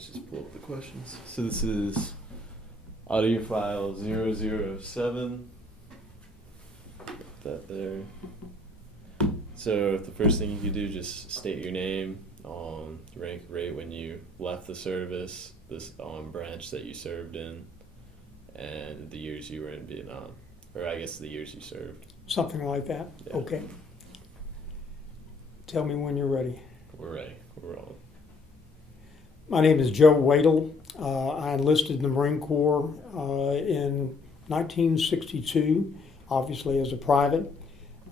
Let's just pull up the questions. So this is audio file 007. Put that there. So the first thing you could do, just state your name, rank, rate when you left the service, this branch that you served in, and the years you were in Vietnam, or I guess the years you served. Something like that? Yeah. Okay. Tell me when you're ready. We're ready. We're rolling. My name is Joe Wadle. I enlisted in the Marine Corps in 1962, obviously as a private.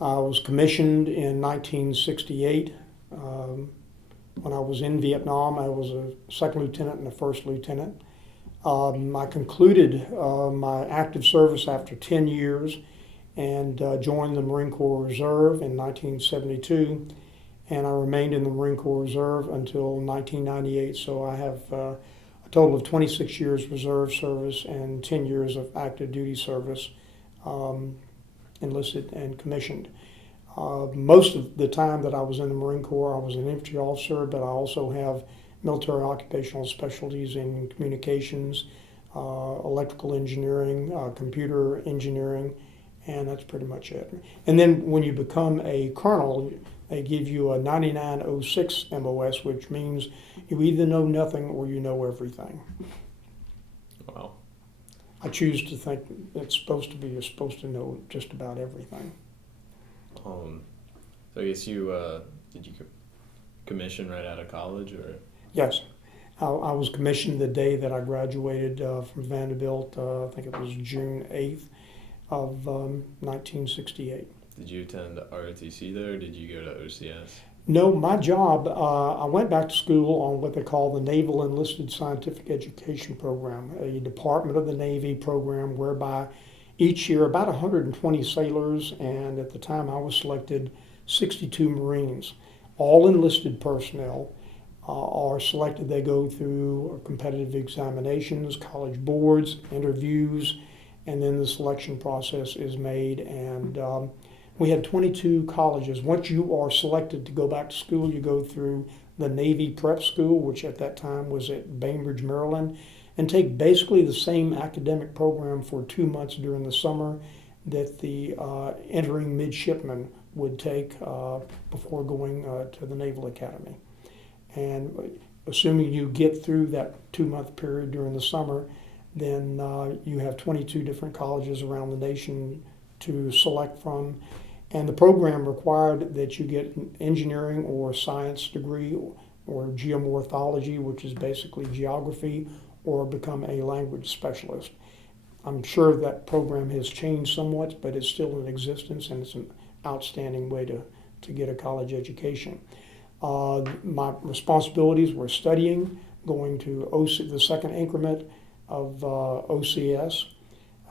I was commissioned in 1968. When I was in Vietnam, I was a second lieutenant and a first lieutenant. I concluded my active service after 10 years and joined the Marine Corps Reserve in 1972. And I remained in the Marine Corps Reserve until 1998. So I have a total of 26 years reserve service and 10 years of active duty service, enlisted and commissioned. Most of the time that I was in the Marine Corps, I was an infantry officer, but I also have military occupational specialties in communications, electrical engineering, computer engineering, and that's pretty much it. And then when you become a colonel, they give you a 9906 MOS, which means you either know nothing or you know everything. Wow. I choose to think it's supposed to be you're supposed to know just about everything. So I guess you did you commission right out of college, or? Yes. I was commissioned the day that I graduated from Vanderbilt. I think it was June 8th of 1968. Did you attend ROTC there, or did you go to OCS? No, my job, I went back to school on what they call the Naval Enlisted Scientific Education Program, a Department of the Navy program whereby each year about 120 sailors, and at the time I was selected 62 Marines, all enlisted personnel, are selected. They go through competitive examinations, college boards, interviews, and then the selection process is made. And we had 22 colleges. Once you are selected to go back to school, you go through the Navy Prep School, which at that time was at Bainbridge, Maryland, and take basically the same academic program for 2 months during the summer that the entering midshipmen would take before going to the Naval Academy. And assuming you get through that 2-month period during the summer, then you have 22 different colleges around the nation to select from. And the program required that you get an engineering or science degree or geomorphology, which is basically geography, or become a language specialist. I'm sure that program has changed somewhat, but it's still in existence, and it's an outstanding way to get a college education. My responsibilities were studying, going to the second increment of OCS,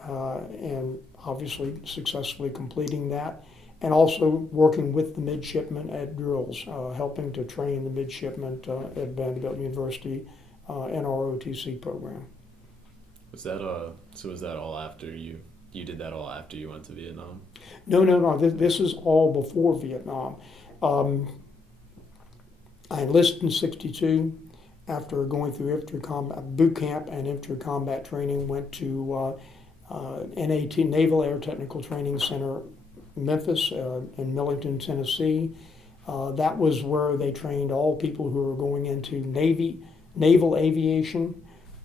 and obviously successfully completing that, and also working with the midshipmen at drills, helping to train the midshipmen at Vanderbilt University NROTC program. Was that all after you did that all after you went to Vietnam? No. This is all before Vietnam. I enlisted in '62. After going through infantry combat boot camp and infantry combat training, went to NAT, Naval Air Technical Training Center, Memphis, in Millington, Tennessee. That was where they trained all people who were going into naval aviation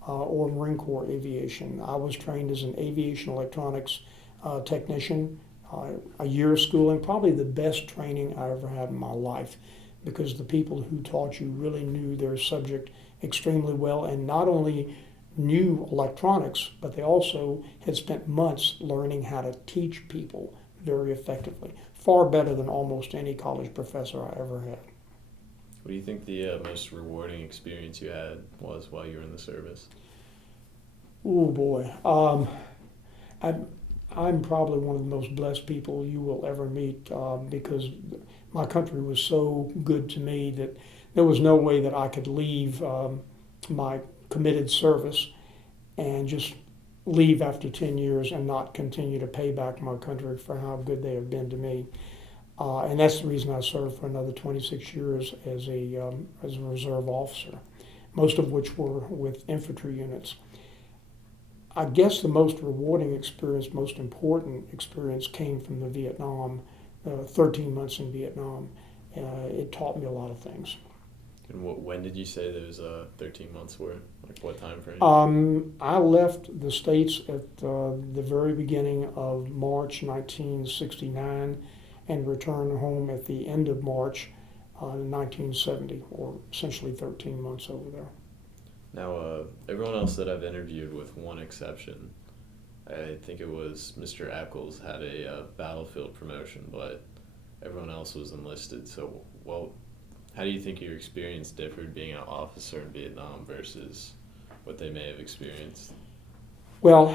or Marine Corps aviation. I was trained as an aviation electronics technician. A year of schooling, probably the best training I ever had in my life, because the people who taught you really knew their subject extremely well, and not only knew electronics, but they also had spent months learning how to teach people very effectively, far better than almost any college professor I ever had. What do you think the most rewarding experience you had was while you were in the service? Oh boy, I'm probably one of the most blessed people you will ever meet, because my country was so good to me that there was no way that I could leave my committed service and just leave after 10 years and not continue to pay back my country for how good they have been to me. And that's the reason I served for another 26 years as a reserve officer. most of which were with infantry units. I guess the most rewarding experience, most important experience came from the Vietnam, 13 months in Vietnam. It taught me a lot of things. And when did you say those 13 months were? Like what time frame? I left the States at the very beginning of March 1969 and returned home at the end of March 1970, or essentially 13 months over there. Now, everyone else that I've interviewed, with one exception, I think it was Mr. Ackles, had a battlefield promotion, but everyone else was enlisted. So, how do you think your experience differed being an officer in Vietnam versus what they may have experienced? Well,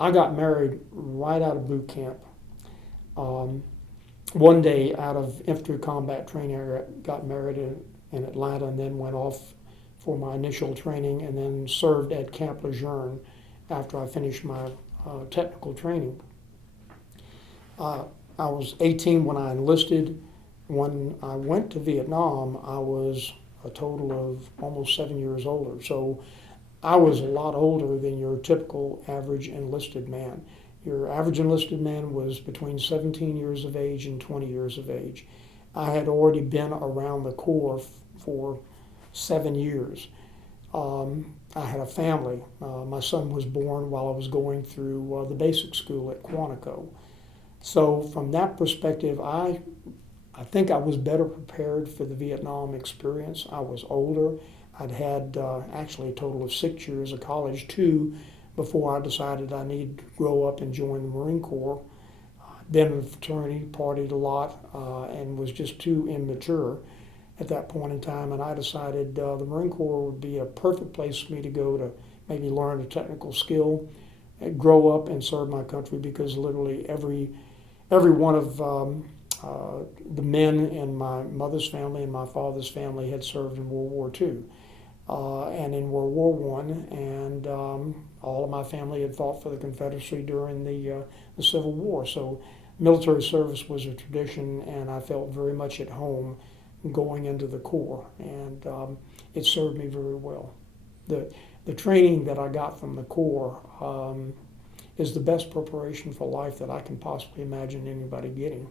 I got married right out of boot camp. One day out of infantry combat training, I got married in Atlanta and then went off for my initial training and then served at Camp Lejeune after I finished my technical training. I was 18 when I enlisted. When I went to Vietnam, I was a total of almost 7 years older. So I was a lot older than your typical average enlisted man. Your average enlisted man was between 17 years of age and 20 years of age. I had already been around the Corps for 7 years. I had a family. My son was born while I was going through the basic school at Quantico. So from that perspective, I think I was better prepared for the Vietnam experience. I was older. I'd had actually a total of 6 years of college, 2 before I decided I needed to grow up and join the Marine Corps. Been in a fraternity, partied a lot, and was just too immature at that point in time. And I decided the Marine Corps would be a perfect place for me to go to maybe learn a technical skill, grow up and serve my country, because literally every one of the men in my mother's family and my father's family had served in World War II and in World War I, and all of my family had fought for the Confederacy during the Civil War. So military service was a tradition, and I felt very much at home going into the Corps, and it served me very well. The training that I got from the Corps is the best preparation for life that I can possibly imagine anybody getting.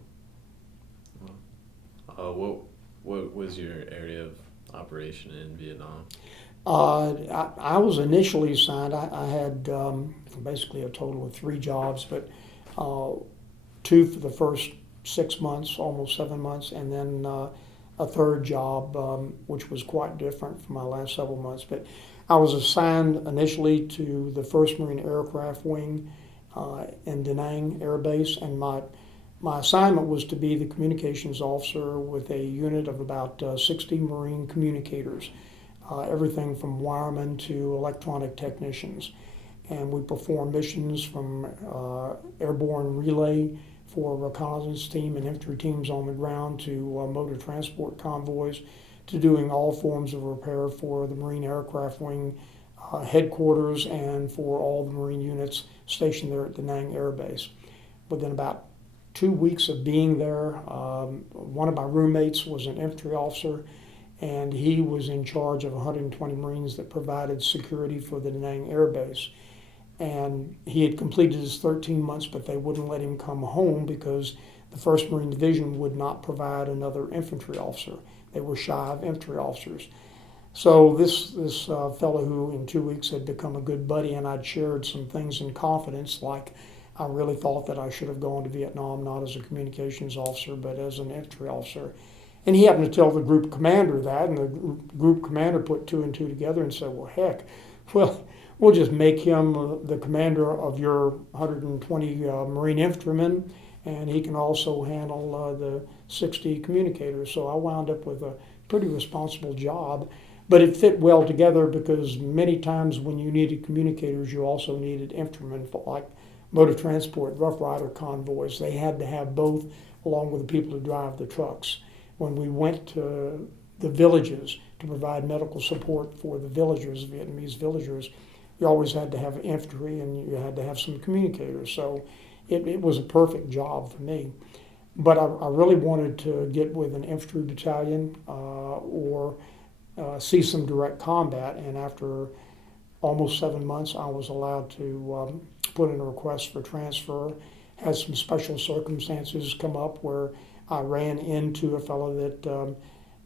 What was your area of operation in Vietnam? I was initially assigned, I had basically a total of 3 jobs, but 2 for the first 6 months, almost 7 months, and then a third job, which was quite different from my last several months. But I was assigned initially to the 1st Marine Aircraft Wing in Da Nang Air Base, and my assignment was to be the communications officer with a unit of about 60 Marine communicators, everything from wiremen to electronic technicians. And we performed missions from airborne relay for reconnaissance team and infantry teams on the ground to motor transport convoys, to doing all forms of repair for the Marine Aircraft Wing headquarters and for all the Marine units stationed there at Da Nang Air Base. Within about 2 weeks of being there, one of my roommates was an infantry officer, and he was in charge of 120 Marines that provided security for the Da Nang Air Base. And he had completed his 13 months, but they wouldn't let him come home because the 1st Marine Division would not provide another infantry officer. They were shy of infantry officers. So this fellow who in 2 weeks had become a good buddy, and I'd shared some things in confidence, like I really thought that I should have gone to Vietnam not as a communications officer but as an infantry officer. And he happened to tell the group commander that, and the group commander put 2 and 2 together and said, well, heck, we'll just make him the commander of your 120 Marine infantrymen, and he can also handle the 60 communicators. So I wound up with a pretty responsible job, but it fit well together because many times when you needed communicators, you also needed infantrymen for like motor transport, Rough Rider convoys. They had to have both along with the people who drive the trucks. When we went to the villages to provide medical support for the villagers, Vietnamese villagers, you always had to have infantry and you had to have some communicators. So it was a perfect job for me. But I really wanted to get with an infantry battalion or see some direct combat. And after almost 7 months, I was allowed to put in a request for transfer. Had some special circumstances come up where I ran into a fellow that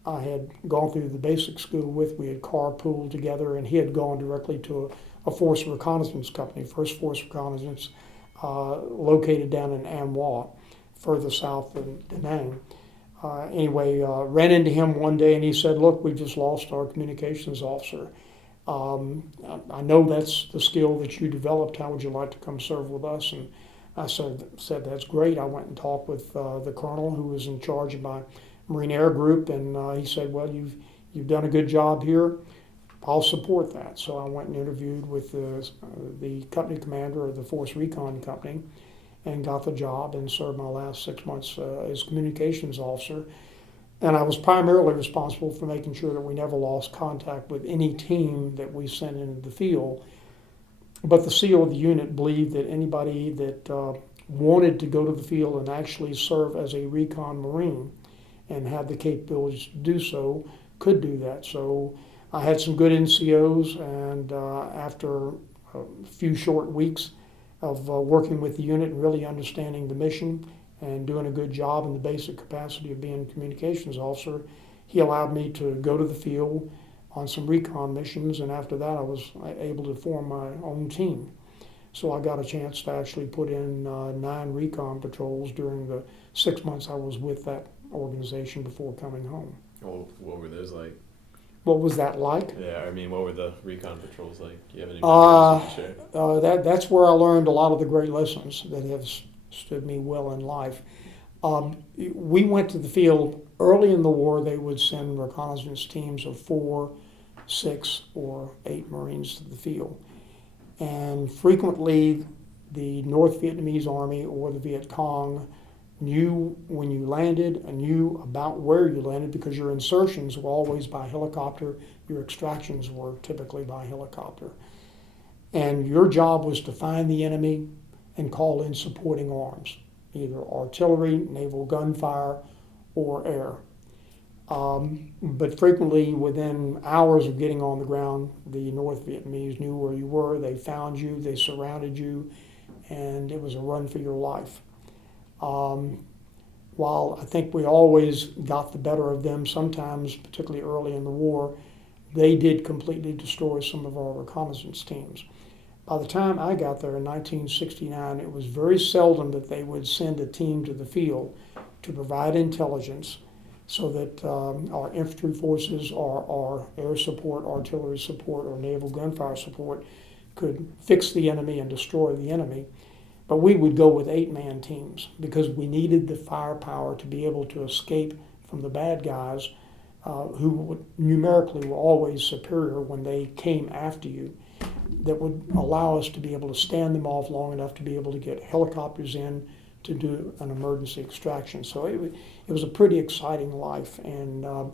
I had gone through the basic school with. We had carpooled together, and he had gone directly to a force reconnaissance company, First Force Reconnaissance, located down in Anwa, further south than Da Nang. Anyway, ran into him one day, and he said, "Look, we just lost our communications officer. I know that's the skill that you developed. How would you like to come serve with us?" And I said that's great. I went and talked with the colonel who was in charge of my Marine Air Group, and he said, "Well, you've done a good job here. I'll support that." So I went and interviewed with the company commander of the Force Recon Company and got the job and served my last 6 months as communications officer. And I was primarily responsible for making sure that we never lost contact with any team that we sent into the field. But the CEO of the unit believed that anybody that wanted to go to the field and actually serve as a recon Marine and had the capabilities to do so could do that. So I had some good NCOs, and after a few short weeks of working with the unit and really understanding the mission and doing a good job in the basic capacity of being a communications officer, he allowed me to go to the field on some recon missions, and after that I was able to form my own team. So I got a chance to actually put in 9 recon patrols during the 6 months I was with that organization before coming home. Well, what were those like? What was that like? Yeah, I mean, what were the recon patrols like? Do you have any memories you can share? That's where I learned a lot of the great lessons that have stood me well in life. We went to the field early in the war. They would send reconnaissance teams of 4, 6, or 8 Marines to the field. And frequently the North Vietnamese Army or the Viet Cong knew when you landed and knew about where you landed, because your insertions were always by helicopter, your extractions were typically by helicopter. And your job was to find the enemy and call in supporting arms, either artillery, naval gunfire, or air. But frequently, within hours of getting on the ground, the North Vietnamese knew where you were, they found you, they surrounded you, and it was a run for your life. While I think we always got the better of them, sometimes, particularly early in the war, they did completely destroy some of our reconnaissance teams. By the time I got there in 1969, it was very seldom that they would send a team to the field to provide intelligence so that our infantry forces or our air support, artillery support, or naval gunfire support could fix the enemy and destroy the enemy. But we would go with 8-man teams because we needed the firepower to be able to escape from the bad guys who numerically were always superior when they came after you. That would allow us to be able to stand them off long enough to be able to get helicopters in to do an emergency extraction. So it was a pretty exciting life. And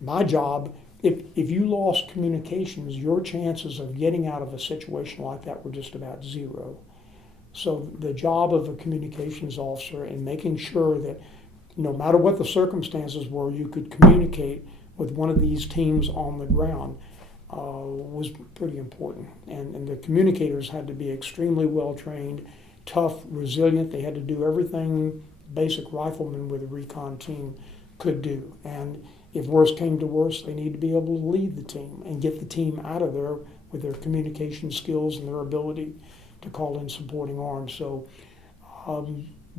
my job, if you lost communications, your chances of getting out of a situation like that were just about zero. So the job of a communications officer in making sure that no matter what the circumstances were, you could communicate with one of these teams on the ground was pretty important. And the communicators had to be extremely well trained, tough, resilient. They had to do everything basic riflemen with a recon team could do. And if worse came to worse, they need to be able to lead the team and get the team out of there with their communication skills and their ability to call in supporting arms. So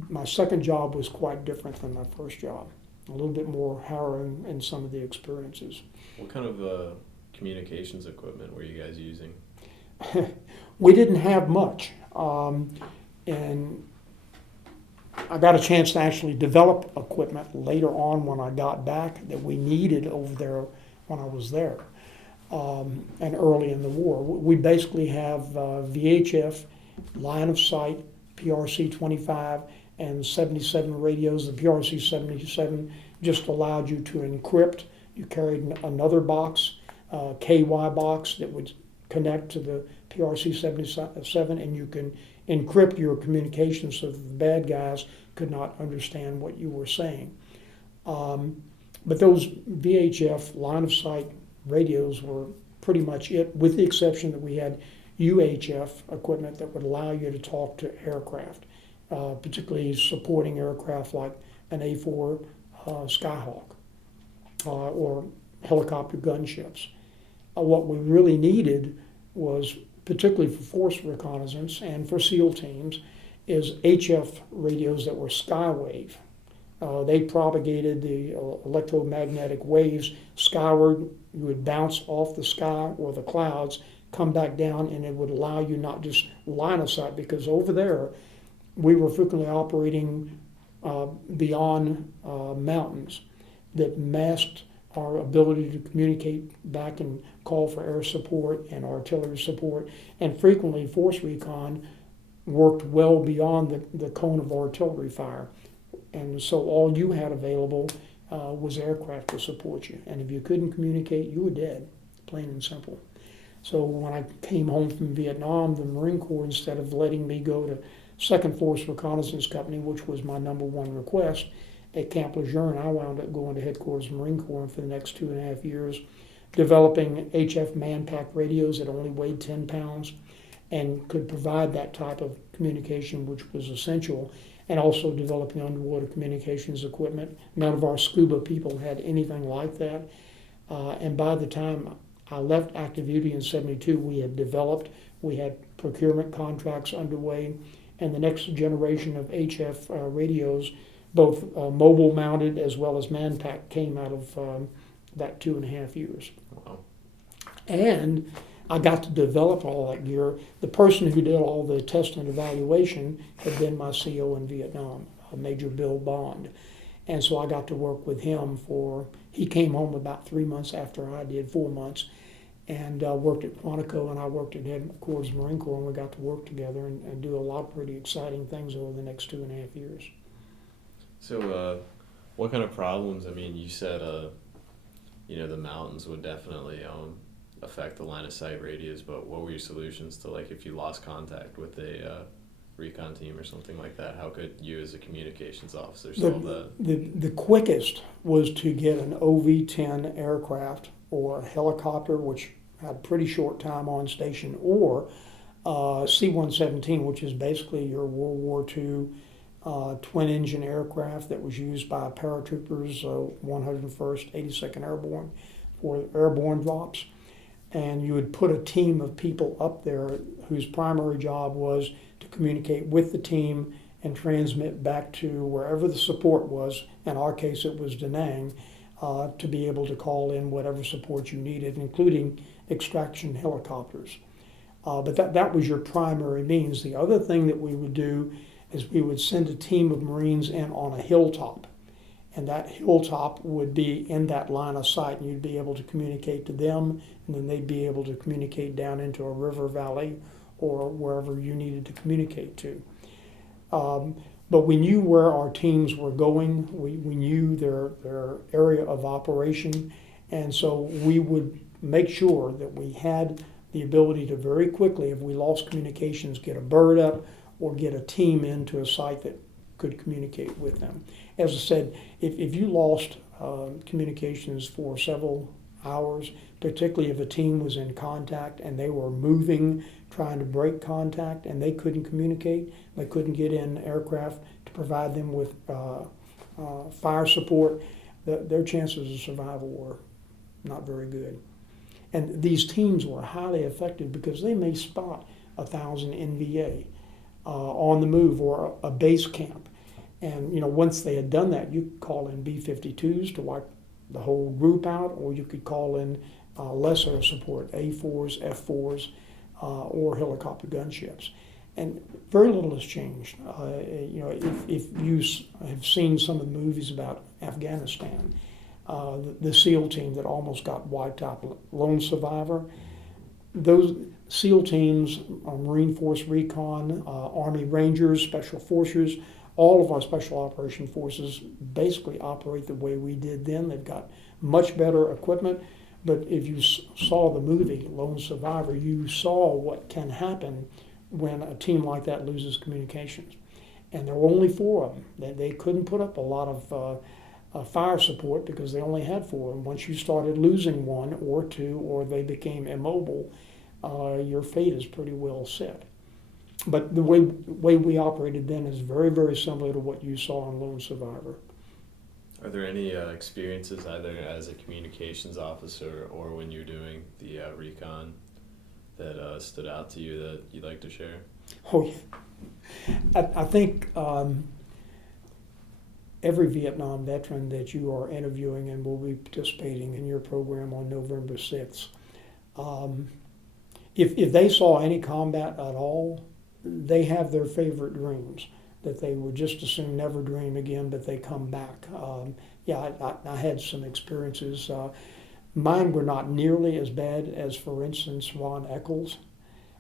my second job was quite different than my first job. A little bit more harrowing in some of the experiences. What kind of communications equipment were you guys using? We didn't have much. And I got a chance to actually develop equipment later on when I got back that we needed over there when I was there. And early in the war. We basically have VHF, line of sight, PRC-25, and 77 radios. The PRC-77 just allowed you to encrypt. You carried another box, KY box, that would connect to the PRC-77, and you can encrypt your communications so that the bad guys could not understand what you were saying. But those VHF line of sight radios were pretty much it, with the exception that we had UHF equipment that would allow you to talk to aircraft, particularly supporting aircraft like an A4 Skyhawk or helicopter gunships. What we really needed was, particularly for force reconnaissance and for SEAL teams, is HF radios that were skywave. They propagated the electromagnetic waves skyward. You would bounce off the sky or the clouds, come back down, and it would allow you not just line of sight, because over there we were frequently operating beyond mountains that masked our ability to communicate back and call for air support and artillery support, and frequently force recon worked well beyond the cone of artillery fire. And so all you had available was aircraft to support you. And if you couldn't communicate, you were dead, plain and simple. So when I came home from Vietnam, the Marine Corps, instead of letting me go to 2nd Force Reconnaissance Company, which was my #1 request, at Camp Lejeune, I wound up going to Headquarters Marine Corps for the next 2.5 years, developing HF man-pack radios that only weighed 10 pounds and could provide that type of communication, which was essential, and also developing underwater communications equipment. None of our scuba people had anything like that. And by the time I left active duty in '72, we had procurement contracts underway, and the next generation of HF radios, both mobile mounted as well as man-pack, came out of that 2.5 years. Wow. And I got to develop all that gear. The person who did all the test and evaluation had been my CO in Vietnam, Major Bill Bond. And so I got to work with him he came home about 3 months after I did, 4 months, and worked at Quantico, and I worked at Headquarters Marine Corps, and we got to work together and do a lot of pretty exciting things over the next 2.5 years. So what kind of problems, I mean, you said, the mountains would definitely affect the line of sight radios, but what were your solutions to, like, if you lost contact with a recon team or something like that? How could you as a communications officer solve that? The quickest was to get an OV-10 aircraft or a helicopter, which had pretty short time on station, or C-117, which is basically your World War II twin-engine aircraft that was used by paratroopers, 101st, 82nd Airborne, for airborne drops. And you would put a team of people up there whose primary job was to communicate with the team and transmit back to wherever the support was. In our case, it was Da Nang, to be able to call in whatever support you needed, including extraction helicopters. But that was your primary means. The other thing that we would do is we would send a team of Marines in on a hilltop. And that hilltop would be in that line of sight, and you'd be able to communicate to them, and then they'd be able to communicate down into a river valley or wherever you needed to communicate to. But we knew where our teams were going. We knew their area of operation, and so we would make sure that we had the ability to very quickly, if we lost communications, get a bird up or get a team into a site that could communicate with them. As I said, if you lost communications for several hours, particularly if a team was in contact and they were moving, trying to break contact, and they couldn't communicate, they couldn't get in aircraft to provide them with fire support, their chances of survival were not very good. And these teams were highly effective because they may spot 1,000 NVA on the move or a base camp. And once they had done that, you could call in B-52s to wipe the whole group out, or you could call in lesser support, A4s, F4s, or helicopter gunships. And very little has changed. If you have seen some of the movies about Afghanistan, the SEAL team that almost got wiped out, Lone Survivor, those SEAL teams, Marine Force Recon, Army Rangers, Special Forces, all of our Special Operation Forces basically operate the way we did then. They've got much better equipment, but if you saw the movie Lone Survivor, you saw what can happen when a team like that loses communications. And there were only 4 of them. They couldn't put up a lot of fire support because they only had 4. And once you started losing 1 or 2, or they became immobile, your fate is pretty well set. But the way we operated then is very, very similar to what you saw on Lone Survivor. Are there any experiences either as a communications officer or when you're doing the recon that stood out to you that you'd like to share? Oh, yeah. I think every Vietnam veteran that you are interviewing and will be participating in your program on November 6th, if they saw any combat at all, they have their favorite dreams that they would just as soon never dream again, but they come back. I had some experiences. Mine were not nearly as bad as, for instance, Ron Eccles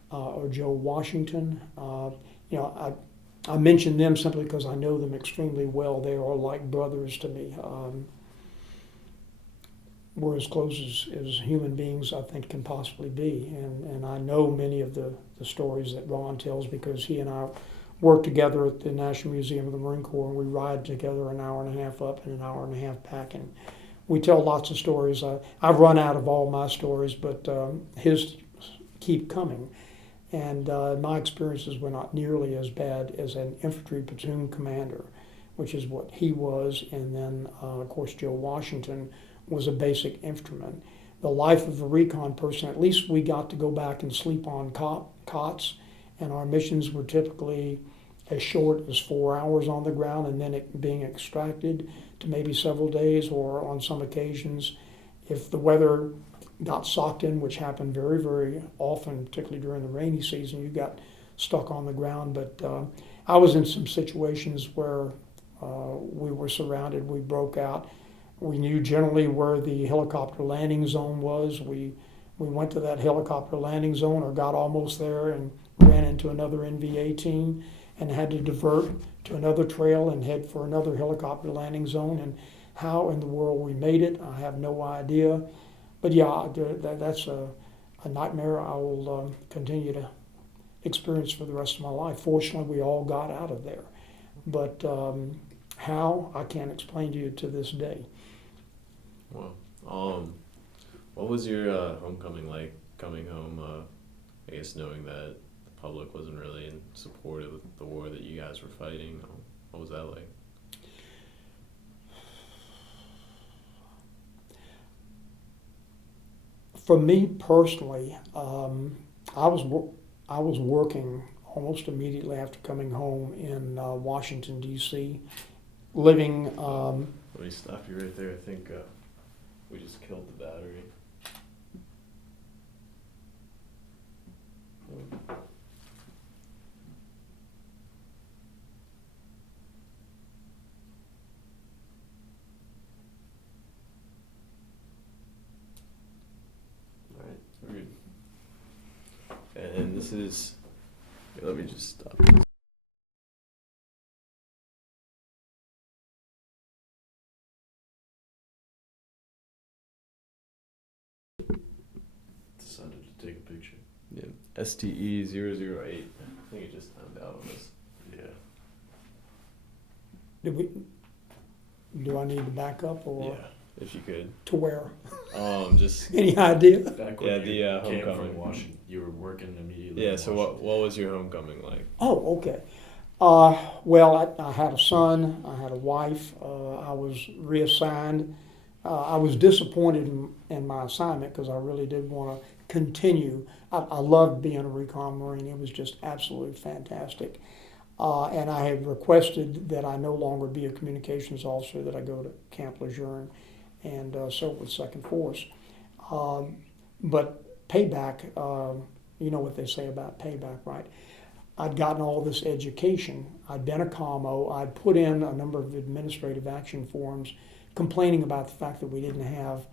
or Joe Washington. I mention them simply because I know them extremely well. They are like brothers to me. We're as close as human beings, I think, can possibly be. And I know many of the stories that Ron tells because he and I work together at the National Museum of the Marine Corps, and we ride together an hour and a half up and an hour and a half back. And we tell lots of stories. I've run out of all my stories, but his keep coming. And my experiences were not nearly as bad as an infantry platoon commander, which is what he was. And then, of course, Joe Washington was a basic infantryman. The life of a recon person, at least we got to go back and sleep on cots, and our missions were typically as short as 4 hours on the ground and then it being extracted to maybe several days, or on some occasions, if the weather got socked in, which happened very, very often, particularly during the rainy season, you got stuck on the ground. But I was in some situations where we were surrounded, we broke out. We knew generally where the helicopter landing zone was. We went to that helicopter landing zone or got almost there and ran into another NV-18 and had to divert to another trail and head for another helicopter landing zone. And how in the world we made it, I have no idea. But yeah, that's a nightmare I will continue to experience for the rest of my life. Fortunately, we all got out of there. But how, I can't explain to you to this day. Well, what was your homecoming like, coming home, I guess knowing that the public wasn't really in support of the war that you guys were fighting? What was that like? For me personally, I was working almost immediately after coming home in Washington, D.C., living... Let me stop you right there. I think we just killed the battery. Alright, we're good. And this is... Let me just stop this. Decided to take a picture. Yeah, STE 008. I think it just timed out on this. Yeah. Do I need to back up or Yeah, if you could. to where? Just Any idea? Back when yeah, you the came homecoming. from Washington, you were working immediately. Yeah. in So Washington. what was your homecoming like? Oh, okay. Well, I had a son, I had a wife, I was reassigned. I was disappointed in my assignment because I really did want to continue. I loved being a recon Marine. It was just absolutely fantastic. And I had requested that I no longer be a communications officer, that I go to Camp Lejeune and serve with Second Force. But payback, you know what they say about payback, right? I'd gotten all this education. I'd been a commo. I'd put in a number of administrative action forms complaining about the fact that we didn't have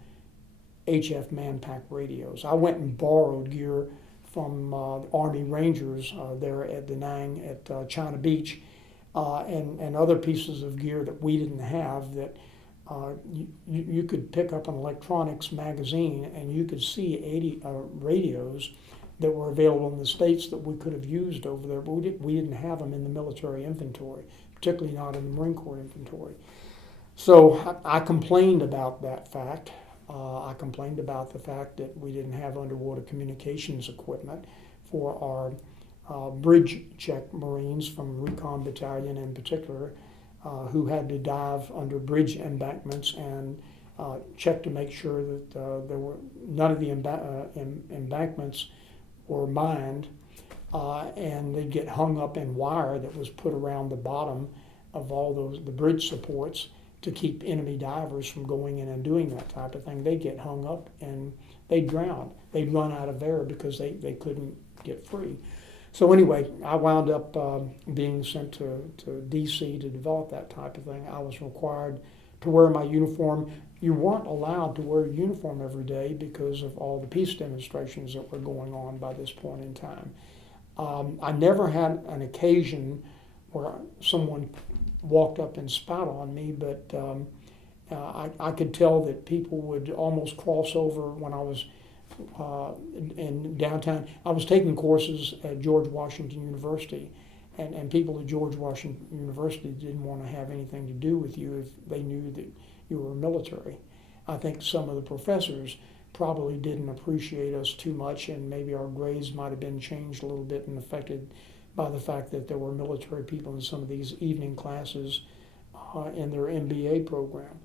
HF man-pack radios. I went and borrowed gear from Army Rangers there at Da Nang at China Beach and other pieces of gear that we didn't have that you could pick up an electronics magazine and you could see 80 radios that were available in the States that we could have used over there, but we didn't have them in the military inventory, particularly not in the Marine Corps inventory. So I complained about that fact. I complained about the fact that we didn't have underwater communications equipment for our bridge check Marines from Recon Battalion in particular, who had to dive under bridge embankments and check to make sure that there were none of the embankments were mined, and they'd get hung up in wire that was put around the bottom of all the bridge supports to keep enemy divers from going in and doing that type of thing. They'd get hung up and they'd drown. They'd run out of air because they couldn't get free. So anyway, I wound up being sent to D.C. to develop that type of thing. I was required to wear my uniform. You weren't allowed to wear a uniform every day because of all the peace demonstrations that were going on by this point in time. I never had an occasion where someone walked up and spat on me, but I could tell that people would almost cross over when I was in downtown. I was taking courses at George Washington University, and people at George Washington University didn't want to have anything to do with you if they knew that you were military. I think some of the professors probably didn't appreciate us too much, and maybe our grades might have been changed a little bit and affected by the fact that there were military people in some of these evening classes in their MBA program.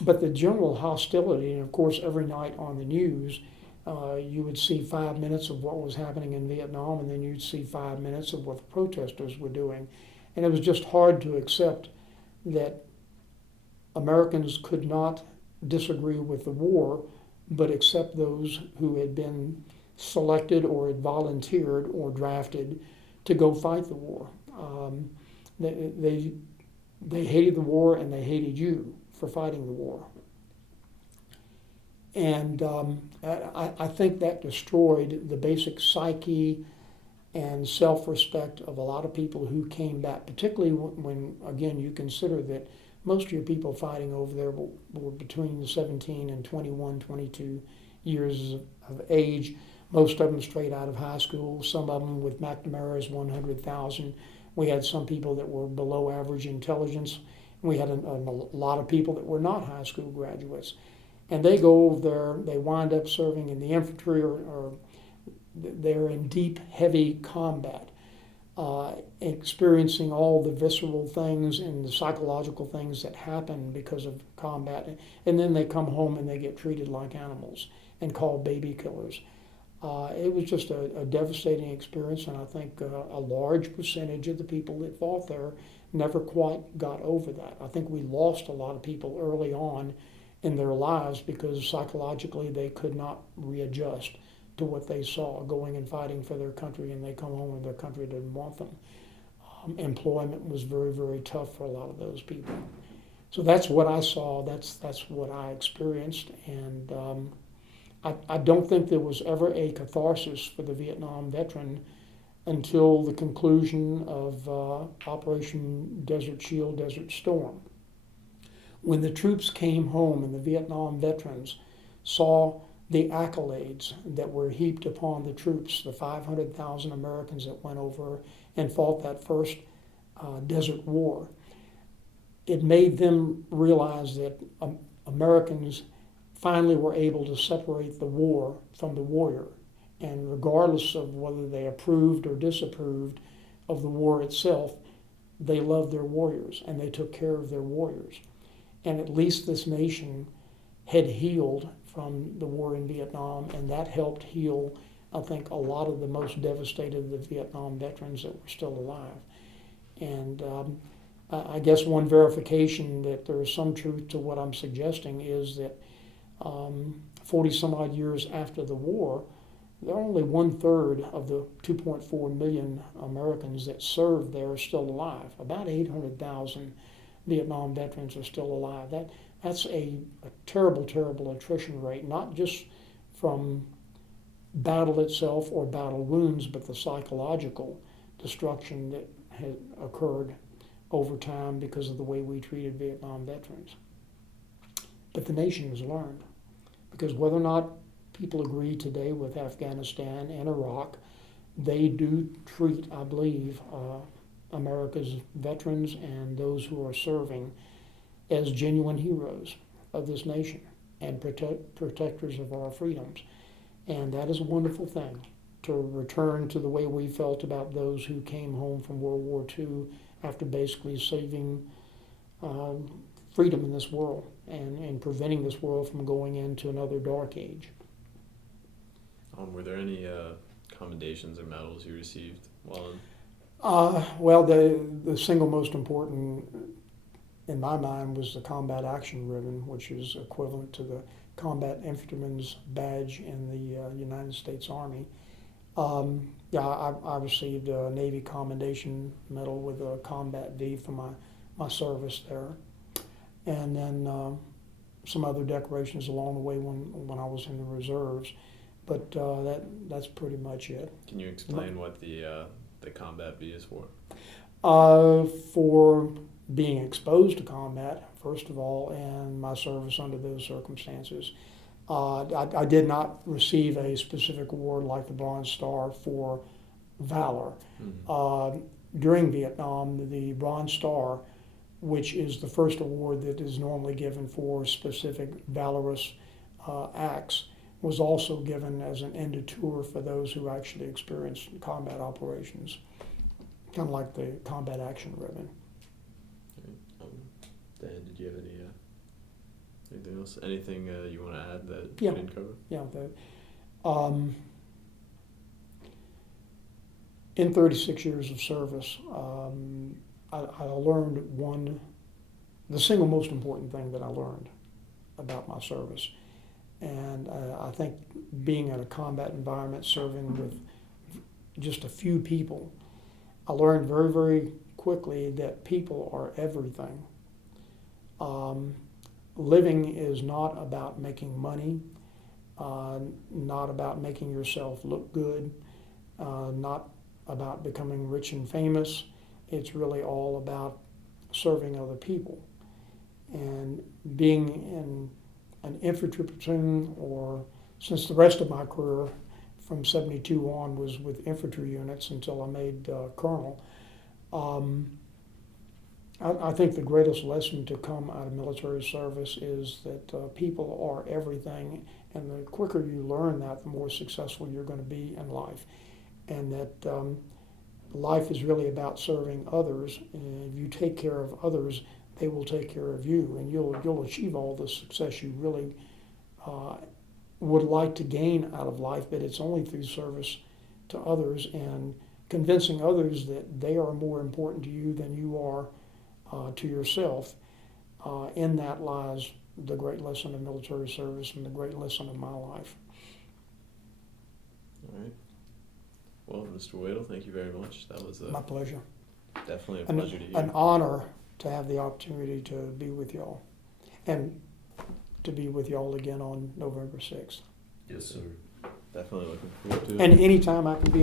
But the general hostility, and of course every night on the news, you would see 5 minutes of what was happening in Vietnam, and then you'd see 5 minutes of what the protesters were doing. And it was just hard to accept that Americans could not disagree with the war, but accept those who had been selected or had volunteered or drafted to go fight the war. They hated the war, and they hated you for fighting the war. And I think that destroyed the basic psyche and self-respect of a lot of people who came back, particularly when again, you consider that most of your people fighting over there were between 17 and 21, 22 years of age, most of them straight out of high school, some of them with McNamara's 100,000. We had some people that were below average intelligence. We had a lot of people that were not high school graduates. And they go over there, they wind up serving in the infantry, or they're in deep, heavy combat, experiencing all the visceral things and the psychological things that happen because of combat. And then they come home and they get treated like animals and called baby killers. It was just a devastating experience, and I think a large percentage of the people that fought there never quite got over that. I think we lost a lot of people early on in their lives because psychologically they could not readjust to what they saw going and fighting for their country, and they come home and their country didn't want them. Employment was very, very tough for a lot of those people. So that's what I saw, that's what I experienced, and I don't think there was ever a catharsis for the Vietnam veteran until the conclusion of Operation Desert Shield, Desert Storm. When the troops came home and the Vietnam veterans saw the accolades that were heaped upon the troops, the 500,000 Americans that went over and fought that first desert war, it made them realize that Americans finally were able to separate the war from the warrior. And regardless of whether they approved or disapproved of the war itself, they loved their warriors and they took care of their warriors. And at least this nation had healed from the war in Vietnam, and that helped heal, I think, a lot of the most devastated of the Vietnam veterans that were still alive. And I guess one verification that there is some truth to what I'm suggesting is that 40 some odd years after the war, there are only 1/3 of the 2.4 million Americans that served there are still alive. About 800,000 Vietnam veterans are still alive. That's a terrible, terrible attrition rate, not just from battle itself or battle wounds, but the psychological destruction that had occurred over time because of the way we treated Vietnam veterans. But the nation has learned, because whether or not people agree today with Afghanistan and Iraq, they do treat, I believe, America's veterans and those who are serving as genuine heroes of this nation and protectors of our freedoms. And that is a wonderful thing, to return to the way we felt about those who came home from World War II after basically saving freedom in this world and preventing this world from going into another dark age. Were there any commendations or medals you received while in? Well, the single most important in my mind was the Combat Action Ribbon, which is equivalent to the Combat Infantryman's Badge in the United States Army. I received a Navy Commendation Medal with a Combat V for my service there. And then some other decorations along the way when I was in the reserves. But that's pretty much it. Can you explain what the Combat V is for? For being exposed to combat, first of all, and my service under those circumstances. I did not receive a specific award like the Bronze Star for valor. Mm-hmm. During Vietnam, the Bronze Star, which is the first award that is normally given for specific valorous acts, was also given as an end of tour for those who actually experienced combat operations, kind of like the Combat Action Ribbon. Dan, did you have anything else? Anything you want to add that Yeah. we didn't cover? Yeah. In 36 years of service, I learned the single most important thing that I learned about my service. And I think being in a combat environment, serving with just a few people, I learned very, very quickly that people are everything. Living is not about making money, not about making yourself look good, not about becoming rich and famous. It's really all about serving other people. And being in an infantry platoon, or since the rest of my career from 72 on was with infantry units until I made colonel, I think the greatest lesson to come out of military service is that people are everything, and the quicker you learn that, the more successful you're going to be in life. And that life is really about serving others, and if you take care of others, they will take care of you, and you'll achieve all the success you really would like to gain out of life, but it's only through service to others and convincing others that they are more important to you than you are to yourself. In that lies the great lesson of military service and the great lesson of my life. All right. Well, Mr. Wadle, thank you very much. That was My pleasure. definitely a pleasure to hear. An honor to have the opportunity to be with y'all, and to be with y'all again on November 6th. Yes, sir. Definitely looking forward to it. And anytime I can be